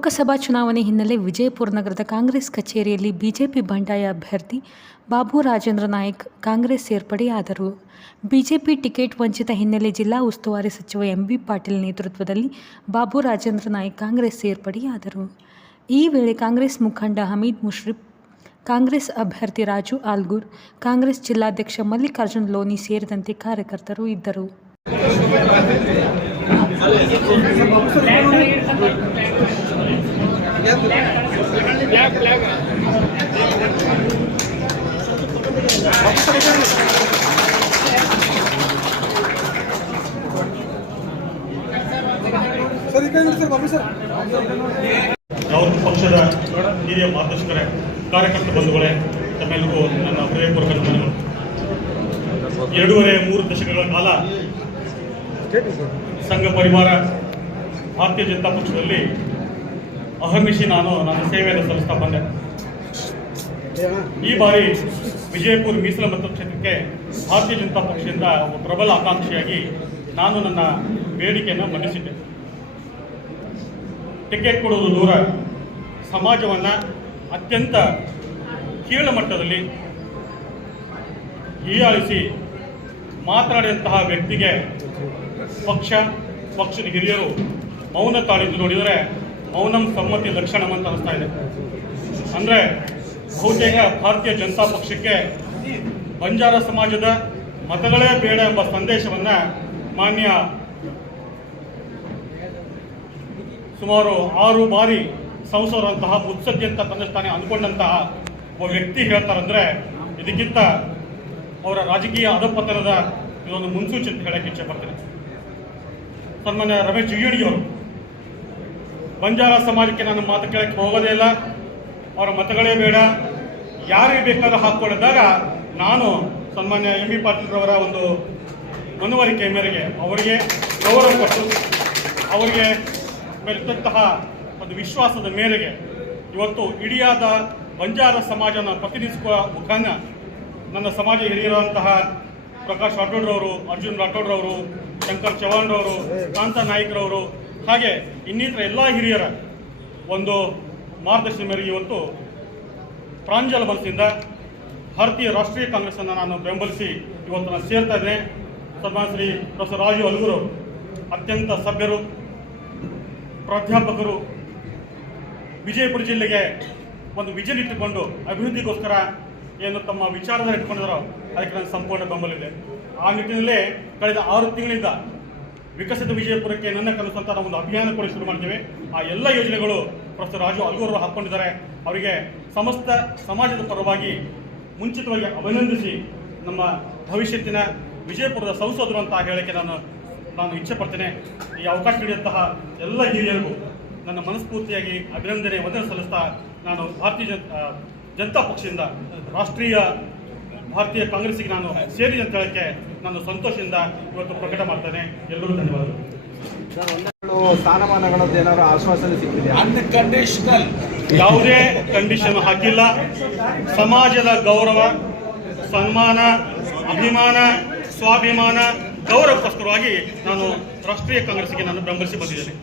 ಲೋಕಸಭಾ ಚುನಾವಣೆ ಹಿನ್ನೆಲೆ ವಿಜಯಪುರ ನಗರದ ಕಾಂಗ್ರೆಸ್ ಕಚೇರಿಯಲ್ಲಿ ಬಿಜೆಪಿ ಬಂಡಾಯ ಅಭ್ಯರ್ಥಿ ಬಾಬು ರಾಜೇಂದ್ರ ನಾಯ್ಕ್ ಕಾಂಗ್ರೆಸ್ ಸೇರ್ಪಡೆಯಾದರು. ಬಿಜೆಪಿ ಟಿಕೆಟ್ ವಂಚಿತ ಹಿನ್ನೆಲೆ ಜಿಲ್ಲಾ ಉಸ್ತುವಾರಿ ಸಚಿವ ಎಂಬಿ ಪಾಟೀಲ್ ನೇತೃತ್ವದಲ್ಲಿ ಬಾಬು ರಾಜೇಂದ್ರ ನಾಯ್ಕ್ ಕಾಂಗ್ರೆಸ್ ಸೇರ್ಪಡೆಯಾದರು. ಈ ವೇಳೆ ಕಾಂಗ್ರೆಸ್ ಮುಖಂಡ ಹಮೀದ್ ಮುಷ್ರಿಫ್, ಕಾಂಗ್ರೆಸ್ ಅಭ್ಯರ್ಥಿ ರಾಜು ಆಲ್ಗೂರ್, ಕಾಂಗ್ರೆಸ್ ಜಿಲ್ಲಾಧ್ಯಕ್ಷ ಮಲ್ಲಿಕಾರ್ಜುನ್ ಲೋನಿ ಸೇರಿದಂತೆ ಕಾರ್ಯಕರ್ತರು ಇದ್ದರು. ಪಕ್ಷದ ಹಿರಿಯ ಮಾರ್ಗದರ್ಶಕರೇ, ಕಾರ್ಯಕರ್ತ ಬಂಧುಗಳೇ, ತಮ್ಮೆಲ್ಲರಿಗೂ ನನ್ನ ಹೃದಯಪೂರ್ವಕ ನಮನಗಳು. 2.5-3 ದಶಕಗಳ ಕಾಲ ಸಂಘ ಪರಿವಾರ ಭಾರತೀಯ ಜನತಾ ಪಕ್ಷದಲ್ಲಿ ಅಹರ್ನಿಶಿ ನಾನು ನನ್ನ ಸೇವೆಯನ್ನು ಸಲ್ಲಿಸ್ತಾ ಬಂದೆ. ಈ ಬಾರಿ ವಿಜಯಪುರ ಮೀಸಲು ಮತಕ್ಷೇತ್ರಕ್ಕೆ ಭಾರತೀಯ ಜನತಾ ಪಕ್ಷದಿಂದ ಪ್ರಬಲ ಆಕಾಂಕ್ಷಿಯಾಗಿ ನಾನು ನನ್ನ ಬೇಡಿಕೆಯನ್ನು ಮಂಡಿಸಿದ್ದೆ. ಟಿಕೆಟ್ ಕೊಡುವುದು ದೂರ, ಸಮಾಜವನ್ನು ಅತ್ಯಂತ ಕೀಳಮಟ್ಟದಲ್ಲಿ ಹೀಯಾಳಿಸಿ ಮಾತನಾಡಿದಂತಹ ವ್ಯಕ್ತಿಗೆ ಪಕ್ಷದ ಹಿರಿಯರು ಮೌನ ತಾಳಿದ್ದು ನೋಡಿದರೆ ಮೌನಂ ಸಮ್ಮತಿ ಲಕ್ಷಣಂ ಅಂತ ಅನಿಸ್ತಾ ಇದೆ. ಅಂದರೆ ಬಹುತೇಕ ಭಾರತೀಯ ಜನತಾ ಪಕ್ಷಕ್ಕೆ ಬಂಜಾರ ಸಮಾಜದ ಮತಗಳೇ ಬೇಡ ಎಂಬ ಸಂದೇಶವನ್ನು ಮಾನ್ಯ ಸುಮಾರು 6 ಬಾರಿ ಸಂಸದರಂತಹ ಮುತ್ಸದ್ದಿ ಅಂತ ತನ್ನಷ್ಟಾನೆ ಅಂದ್ಕೊಂಡಂತಹ ಒಬ್ಬ ವ್ಯಕ್ತಿ ಹೇಳ್ತಾರಂದ್ರೆ ಇದಕ್ಕಿಂತ ಅವರ ರಾಜಕೀಯ ಅಧಪತನದ ಇದೊಂದು ಮುನ್ಸೂಚನೆ ಅಂತ ಹೇಳಕ್ಕೆ ಇಚ್ಛೆ ಪಡ್ತೇನೆ. ಸನ್ಮಾನ್ಯ ರಮೇಶ್ ಜಿಗಜಿಣಗಿ ಬಂಜಾರ ಸಮಾಜಕ್ಕೆ ನಾನು ಮಾತು ಕೇಳಕ್ಕೆ ಹೋಗೋದೇ ಇಲ್ಲ, ಅವರ ಮತಗಳೇ ಬೇಡ, ಯಾರಿಗೆ ಬೇಕಾದ್ರೂ ಹಾಕ್ಕೊಂಡಿದ್ದಾಗ ನಾನು ಸನ್ಮಾನ್ಯ ಎಂ ಬಿ ಪಾಟೀಲ್ರವರ ಒಂದು ಮನವರಿಕೆ ಮೇರೆಗೆ ಅವರಿಗೆ ಗೌರವ ಕೊಟ್ಟು ಅವರಿಗೆ ಮೇಲಿದ್ದಂತಹ ಒಂದು ವಿಶ್ವಾಸದ ಮೇರೆಗೆ ಇವತ್ತು ಇಡಿಯಾದ ಬಂಜಾರ ಸಮಾಜನ ಪ್ರತಿನಿಧಿಸುವ ಮುಖಾಂತರ ನನ್ನ ಸಮಾಜ ಹಿರಿಯರಂತಹ ಪ್ರಕಾಶ್ ರಾಠೋಡ್ರವರು, ಅರ್ಜುನ್ ರಾಠೋಡ್ರವರು, ಶಂಕರ್ ಚವಾಣ್ರವರು, ಕಾಂತ ನಾಯ್ಕರವರು, ಹಾಗೆ ಇನ್ನಿತರ ಎಲ್ಲ ಹಿರಿಯರ ಒಂದು ಮಾರ್ಗದರ್ಶನ ಮೇರೆಗೆ ಇವತ್ತು ಪ್ರಾಂಜಲ ಮನಸ್ಸಿಂದ ಭಾರತೀಯ ರಾಷ್ಟ್ರೀಯ ಕಾಂಗ್ರೆಸ್ಸನ್ನು ನಾನು ಬೆಂಬಲಿಸಿ ಇವತ್ತು ನಾನು ಸೇರ್ತಾ ಇದ್ದೇನೆ. ಸನ್ಮಾನ್ಯ ಶ್ರೀ ಪ್ರೊಫೆಸರ್ ರಾಜು ಆಲ್ಗೂರ್ ಅತ್ಯಂತ ಸಭ್ಯರು, ಪ್ರಾಧ್ಯಾಪಕರು, ವಿಜಯಪುರ ಜಿಲ್ಲೆಗೆ ಒಂದು ವಿಷನ್ ಇಟ್ಟುಕೊಂಡು ಅಭಿವೃದ್ಧಿಗೋಸ್ಕರ ಏನು ತಮ್ಮ ವಿಚಾರದಲ್ಲಿ ಇಟ್ಕೊಂಡಿದ್ದಾರೋ ಅದಕ್ಕೆ ನನ್ನ ಸಂಪೂರ್ಣ ಬೆಂಬಲಿದೆ. ಆ ನಿಟ್ಟಿನಲ್ಲೇ ಕಳೆದ 6 ತಿಂಗಳಿಂದ ವಿಕಸಿತ ವಿಜಯಪುರಕ್ಕೆ ನನ್ನ ಕನಸು ಅಂತ ನಾವು ಒಂದು ಅಭಿಯಾನ ಕೂಡ ಶುರು ಮಾಡ್ತೇವೆ. ಆ ಎಲ್ಲ ಯೋಜನೆಗಳು ಪ್ರೊಫೆಸರ್ ರಾಜು ಆಲ್ಗೂರ್ ಹಾಕ್ಕೊಂಡಿದ್ದಾರೆ. ಅವರಿಗೆ ಸಮಸ್ತ ಸಮಾಜದ ಪರವಾಗಿ ಮುಂಚಿತವಾಗಿ ಅಭಿನಂದಿಸಿ ನಮ್ಮ ಭವಿಷ್ಯತ್ತಿನ ವಿಜಯಪುರದ ಸಂಸದರು ಅಂತ ಹೇಳಕ್ಕೆ ನಾನು ಇಚ್ಛೆ ಪಡ್ತೇನೆ. ಈ ಅವಕಾಶ ನೀಡಿದಂತಹ ಎಲ್ಲ ಹಿರಿಯರಿಗೂ ನನ್ನ ಮನಸ್ಫೂರ್ತಿಯಾಗಿ ಅಭಿನಂದನೆ ವಂದನೆ ಸಲ್ಲಿಸ್ತಾ ನಾನು ಭಾರತೀಯ ಜನತಾ ಪಕ್ಷದಿಂದ ರಾಷ್ಟ್ರೀಯ ಭಾರತೀಯ ಕಾಂಗ್ರೆಸ್ಸಿಗೆ ನಾನು ಸೇರಿದೆ ಅಂತ ಹೇಳಕ್ಕೆ ನಾನು ಸಂತೋಷದಿಂದ ಇವತ್ತು ಪ್ರಕಟ ಮಾಡ್ತೇನೆ. ಎಲ್ಲರೂ ಧನ್ಯವಾದಗಳು. ಸ್ಥಾನಮಾನಗಳದ್ದು ಏನಾದ್ರು ಆಶ್ವಾಸನೆ ಸಿಕ್ಕಿದೆ? ಅನ್ಕಂಡೀಷನಲ್, ಯಾವುದೇ ಕಂಡೀಷನ್ ಹಾಕಿಲ್ಲ. ಸಮಾಜದ ಗೌರವ, ಸನ್ಮಾನ, ಅಭಿಮಾನ, ಸ್ವಾಭಿಮಾನ, ಗೌರವಕ್ಕೋಸ್ಕರವಾಗಿ ನಾನು ರಾಷ್ಟ್ರೀಯ ಕಾಂಗ್ರೆಸ್ಗೆ ನಾನು ಬೆಂಬಲಿಸಿ ಬಂದಿದ್ದೇನೆ.